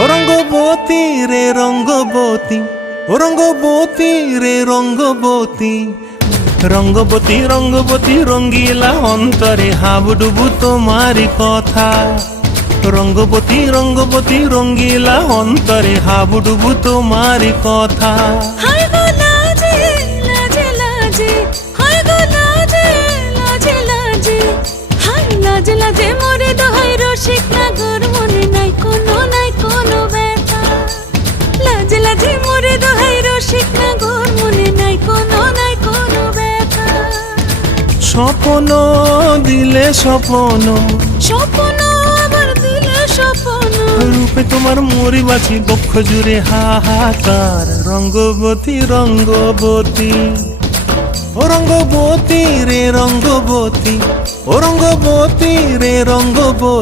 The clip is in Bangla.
ও রঙ্গবতী রে রঙ্গবতী, ও রঙ্গবতী রে রঙ্গবতী, রঙ্গবতী রঙ্গবতী রঙ্গিলা অন্তরে হাবুডুবু তোমারি কথা। রঙ্গবতী রঙ্গবতী রঙ্গিলা অন্তরে হাবুডুবু তোমারি কথা। হায় গো লাজে লাজে লাজে, হায় গো লাজে লাজে লাজে, হায় লাজে লাজে মোরে দোহাই রসিক নাগর মনে নাই কোনো ব্যথা। লাজে লাজে মোরে দোহাই রসিক নাগর মনে নাই কোনো ব্যথা। স্বপ্ন দিলে স্বপ্ন, স্বপ্ন আবার দিলে স্বপ্ন, রূপে তোমার মরি বাঁচি বক্ষ জুড়ে হাহাকার। রঙ্গবতী রঙ্গবতী, ও রঙ্গবতী রে রঙ্গবতী, ও রঙ্গবতী রে রঙ্গবতী।